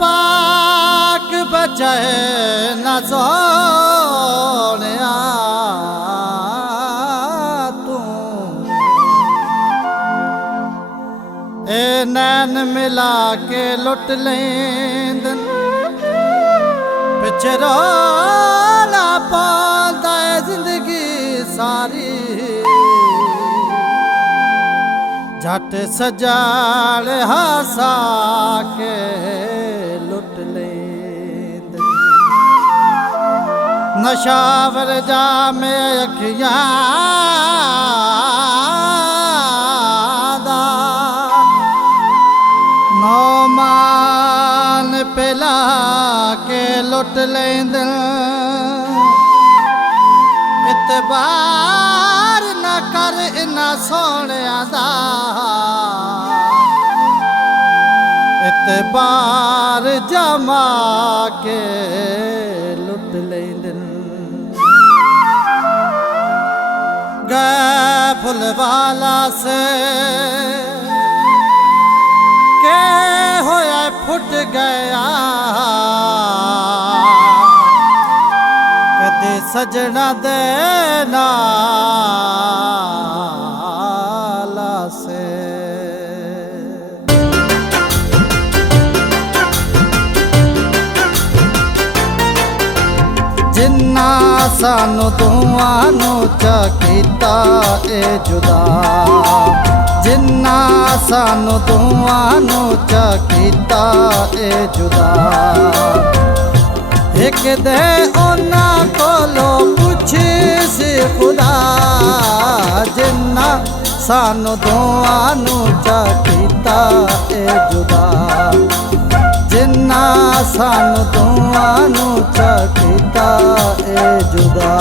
पाक बचाए न सोनिया तू ए नैन मिला के लुट लेंदन पिछरोला पांदा है जिंदगी सारी झट सजाड़ हसा के लुट लेंदन नशावर जा में अखियां नौमान पिला के लुट लेंदन इतबार न कर इन्ना सोहणिया दा इतबार जमा के लुट लेंदन गए फुलवाला से के होया फुट गया कदे सजना देना से जिन्ना सानू दुआनू चा कीता ए जुदा जिन्ना सानू दुआनू चा कीता ए जुदा एक दे ओना कोलो पुछी सी खुदा जिन्ना सानू दुआनू चा कीता ए जुदा जिन्ना सानू दुआनू चा कीता ए जुदा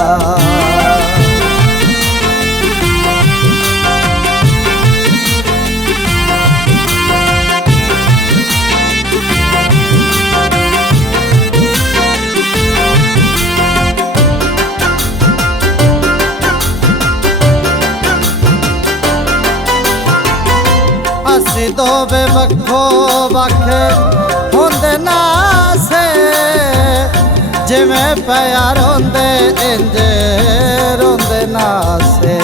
असी दोवे वक्खो वक्ख होंदे नासे जिवें पिया रोंदे इंज रोंदे नासे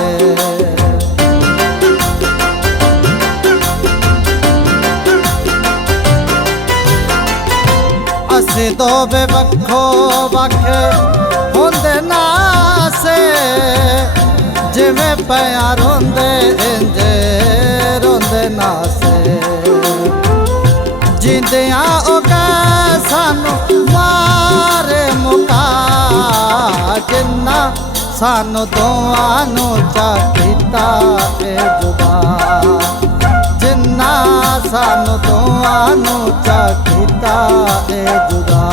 असी दोवे वक्खो वक्ख होंदे नासे जिवें पिया रोंदे इंज रोंदे नासे जिंदियां ओका सानू मारे मुका जिन्ना सानू दुआनू चा कीता ए जुदा जिन्ना सानू दुआनू चा कीता ए जुदा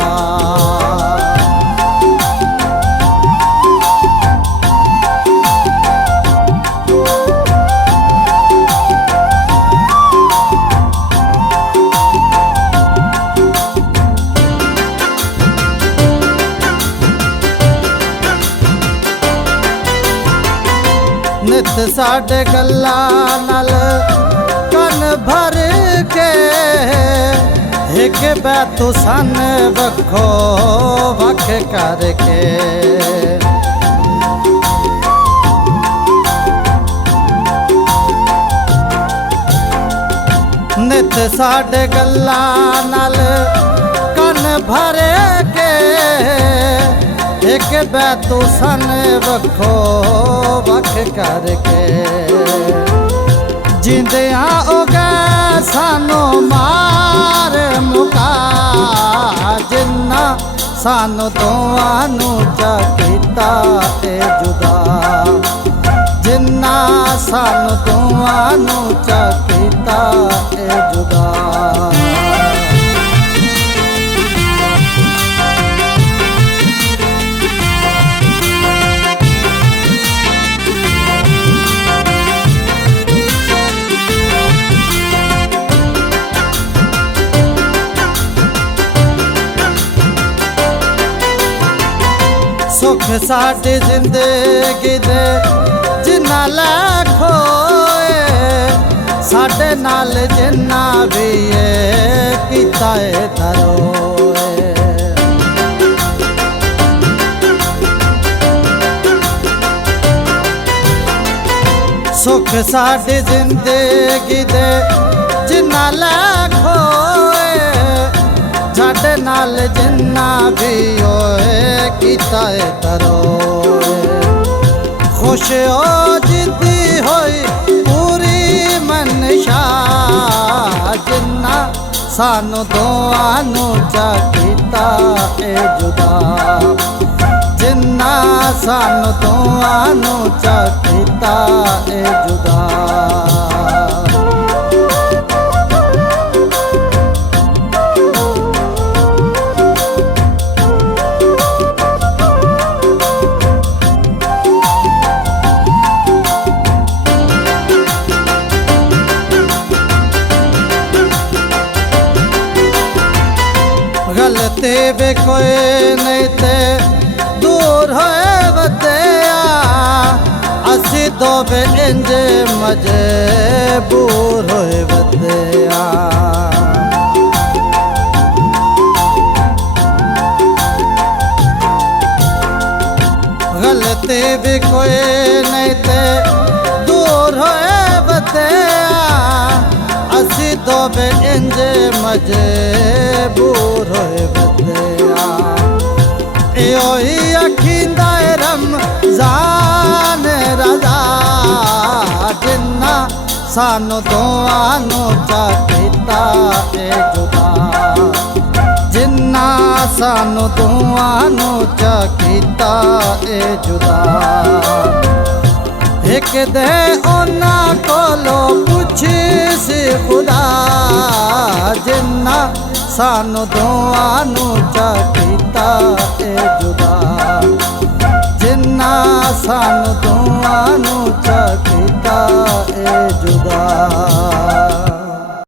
नित साडे गल्ला नाल कन भर के एक बैतू सन वक्खो वक्ख करके नित साडे गल्ला नाल कन भर के एक बैतू सन वक्खो वक्ख करके जिंदियां उगे सानू मार मुका जिन्ना सानू दुआनू चा कीता ए जुदा जिन्ना सानू दुआनू चा कीता ए जुदा सुख साडी जिंदगी दे जिन्ना लै खोए साडे नाल जिन्ना भी कीता है धरोए। सुख साडी जिंदगी दे जिन्ना खोए, साडे नाल जिन्ना भी होए कीता है धरोए। खुश हो जिद्दी होई पूरी मनशा, जिन्ना सानू दोआं नू चा कीता ए जुदा, जिन्ना सानू दोआं नू चा कीता ए जुदा। गलती भी कोई नहीं ते दूर होए वतिया, असी दो बे इंज मजबूर होए वतिया। गलती भी कोई नहीं ते दूर होए वतिया, असी दो बे इंज मजबूर होए वतिया। इहो ही अखींदा रमज़ान रज़ा, जिन्ना सानू दोआं नू चा कीता ए जुदा, जिन्ना सानू दोआं नू चा कीता ए जुदा। एक दे उन्ना कोलो पुछी सी खुदा, जिन्ना सानू दोआं नू चा कीता ए जुदा, जिन्ना सानू